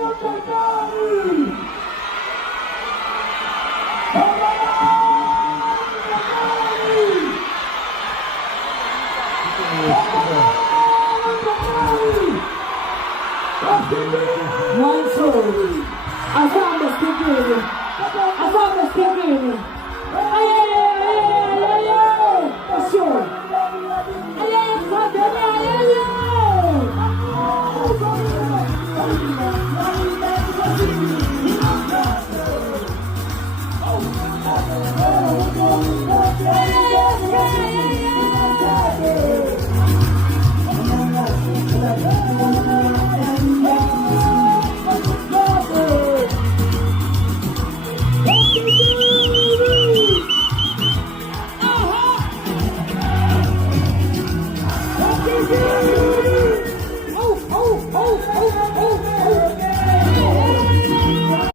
One soul. I found the Skhinkily. I found the Skhinkily. That's sure. Mthandeni.